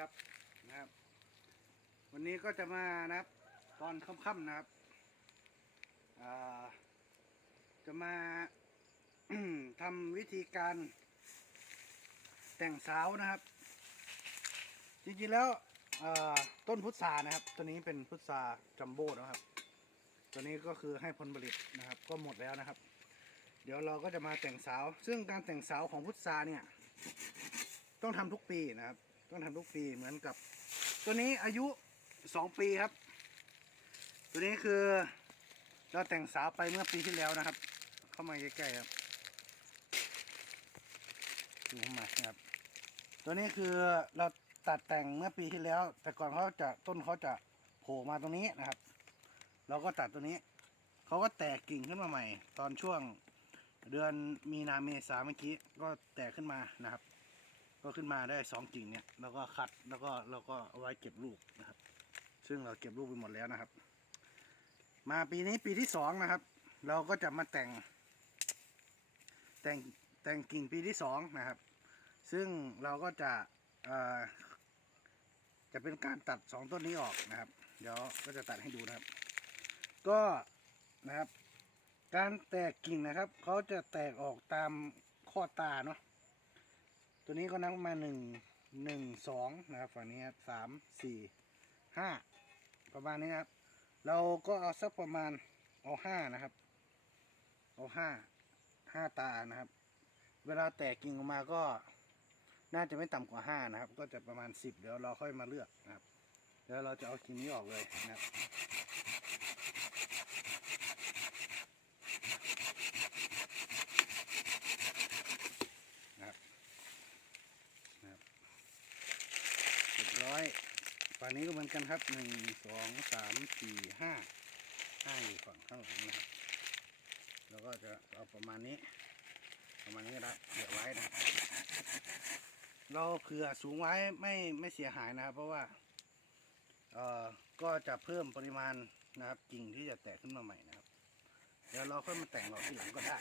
ครับนะครับ วันนี้ก็จะมานะครับ ตอนค่ำๆนะครับจะมาทำวิธีการแต่งสาวนะครับ จริงๆแล้วต้นพุทรานะครับ ตัวนี้เป็นพุทราจัมโบ้นะครับ ตัวนี้ก็คือให้ผลผลิตนะครับ ก็หมดแล้วนะครับ เดี๋ยวเราก็จะมาแต่งสาว ซึ่งการแต่งสาวของพุทราเนี่ย ต้องทำทุกปีนะครับ ต้องทำทุกปีเหมือนกับ ตัวนี้อายุสองปีครับ ตัวนี้คือเราแต่งสาวไปเมื่อปีที่แล้วนะครับ เข้ามาใกล้ๆครับดูเข้ามาครับ ตัวนี้คือเราตัดแต่งเมื่อปีที่แล้ว แต่ก่อนเขาจะต้นเขาจะโผล่มาตรงนี้นะครับ เราก็ตัดตัวนี้เขาก็แตกกิ่งขึ้นมาใหม่ ตอนช่วงเดือนมีนาเมษาเมื่อกี้ก็แตกขึ้นมานะครับ ก็ขึ้นมาได้สองกิ่งเนี่ยแล้วก็คัดแล้วก็เราก็เอาไว้เก็บลูกนะครับ ซึ่งเราเก็บลูกไปหมดแล้วนะครับ มาปีนี้ปีที่สองนะครับ เราก็จะมาแต่ง แต่งแต่งกิ่งปีที่สองนะครับ ซึ่งเราก็จะจะเป็นการตัดสองต้นนี้ออกนะครับ เดี๋ยวก็จะตัดให้ดูนะครับ ก็นะครับ การแตกกิ่งนะครับเขาจะแตกออกตามข้อตาเนาะ ตัวนี้ก็นับมาหนึ่งหนึ่งสองนะครับฝั่งนี้ครับสามสี่ห้าประมาณนี้ครับ เราก็เอาสักประมาณเอาห้านะครับ เอาห้าห้าตานะครับ เวลาแตกกิ่งออกมาก็น่าจะไม่ต่ำกว่าห้านะครับ ก็จะประมาณสิบเดี๋ยวเราค่อยมาเลือกนะครับเดี๋ยวเราจะเอากิ่งนี้ออกเลยนะครับนะครับเร้อยฝั่งนี้ก็เหมือนกันครับหนึ่งสองสามสี่ห้าห้าอยู่ฝั่งข้างหลังนะครับแล้วก็จะเอาประมาณนี้ ประมาณนี้ก็ได้เผื่อไว้นะเราเผื่อสูงไว้ไม่ไม่เสียหายนะครับ เพราะว่าเอ่อก็จะเพิ่มปริมาณนะครับกิ่งที่จะแตกขึ้นมาใหม่นะครับ เดี๋ยวเราค่อยมาแต่งเราที่หลังก็ได้